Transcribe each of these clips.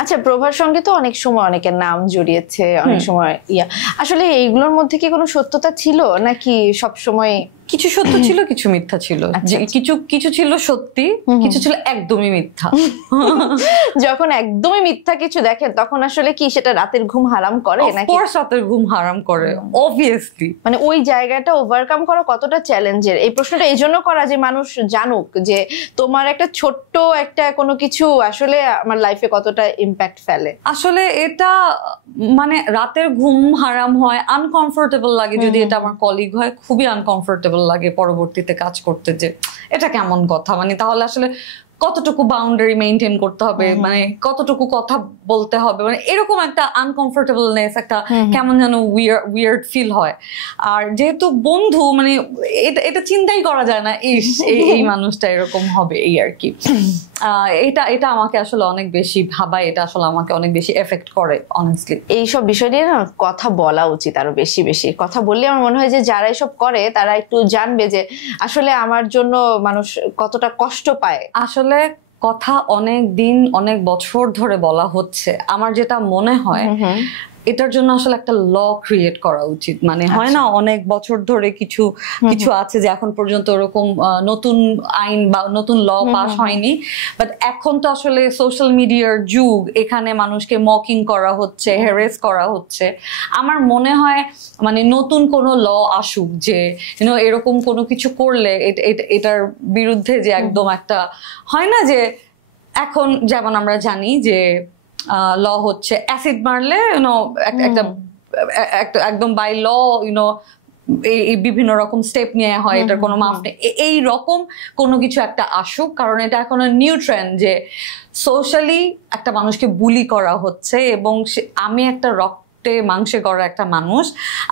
আচ্ছা, প্রভার সঙ্গে তো অনেক সময় অনেকের নাম জড়িয়েছে, অনেক সময় আসলে এইগুলোর মধ্যে কি কোনো সত্যতা ছিল নাকি সব সময়? কিছু সত্য ছিল, কিছু মিথ্যা ছিল। কিছু কিছু ছিল সত্যি, কিছু ছিল একদমই মিথ্যা। যখন একদমই মিথ্যা কিছু দেখেন তখন আসলে কি সেটা রাতের ঘুম হারাম করে নাকি? অফকোর্স রাতের ঘুম হারাম করে, অবভিয়াসলি। মানে ওই জায়গাটা ওভারকাম করা কতটা চ্যালেঞ্জের? এই প্রশ্নটা এই জন্য করা যে মানুষ জানুক যে তোমার একটা ছোট্ট একটা কোনো কিছু আসলে আমার লাইফে কতটা ইম্প্যাক্ট ফেলে। আসলে এটা মানে রাতের ঘুম হারাম হয়, আনকমফোর্টেবল লাগে। যদি এটা আমার কলিগ হয়, খুবই আনকমফোর্টেবল লাগে পরবর্তীতে কাজ করতে, যে এটা কেমন কথা। মানে তাহলে আসলে কতটুকু বাউন্ডারি মেনটেন করতে হবে, মানে কতটুকু কথা বলতে হবে, মানে এরকম একটা আনকমফোর্টেবলনেস, একটা কেমন যেন উইয়ার্ড ফিল হয়। আর যেহেতু বন্ধু, মানে এটা চিন্তাই করা যায় না এই মানুষটা এরকম হবে, এই আর কি। এটা আমাকে আসলে অনেক বেশি ভাবায়, এটা আসলে আমাকে অনেক বেশি এফেক্ট করে অনেস্টলি। এইসব বিষয় নিয়ে না কথা বলা উচিত, আরো বেশি বেশি কথা বললে আমার মনে হয় যে যারা এসব করে তারা একটু জানবে যে আসলে আমার জন্য মানুষ কতটা কষ্ট পায়। আসলে কথা অনেক দিন, অনেক বছর ধরে বলা হচ্ছে। আমার যেটা মনে হয় এটার জন্য আসলে একটা ল ক্রিয়েট করা উচিত। মানে হয় না, অনেক বছর ধরে কিছু কিছু আছে যে এখন পর্যন্ত ওরকম নতুন আইন বা নতুন ল পাস হয়নি, বাট এখন তো আসলে সোশ্যাল মিডিয়ার যুগ, এখানে মানুষকে মকিং করা হচ্ছে, হ্যারাস করা হচ্ছে। আমার মনে হয় মানে নতুন কোনো ল আসুক যে এরকম কোনো কিছু করলে এটার বিরুদ্ধে যে একদম একটা হয় না, যে এখন যেমন আমরা জানি যে ল হচ্ছে অ্যাসিড মারলে একটা একদম বাই ল এই বিভিন্ন রকম স্টেপ নিয়ে হয়, এটার কোনো মাফ নেই। এই রকম কোনো কিছু একটা আসুক, কারণ এটা এখন নিউ ট্রেন্ড যে সোশ্যালি একটা মানুষকে বুলি করা হচ্ছে। এবং আমি একটা মাংসে গড়া একটা মানুষ,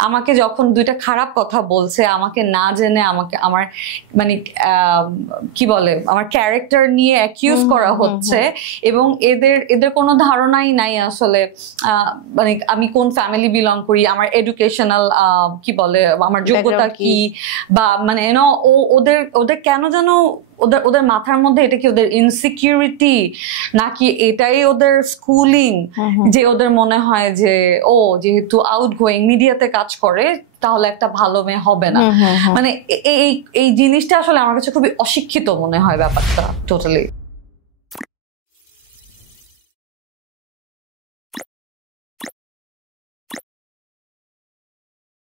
আমাকে যখন দুইটা খারাপ কথা বলছে, আমাকে না জেনে আমাকে আমার মানে কি বলে আমার ক্যারেক্টার নিয়ে অ্যাকিউজ করা হচ্ছে, এবং এদের কোনো ধারণাই নাই আসলে মানে আমি কোন ফ্যামিলি বিলং করি, আমার এডুকেশনাল কি বলে আমার যোগ্যতা কি, বা মানে ওদের কেন যেন ওদের মাথার মধ্যে এটা কি ওদের ইনসিকিউরিটি নাকি এটাই ওদের স্কুলিং, যে ওদের মনে হয় যে ও যেহেতু আউটগোয়িং মিডিয়াতে কাজ করে তাহলে একটা ভালো মেয়ে হবে না। মানে এই জিনিসটা আসলে আমার কাছে খুবই অশিক্ষিত মনে হয় ব্যাপারটা টোটালি।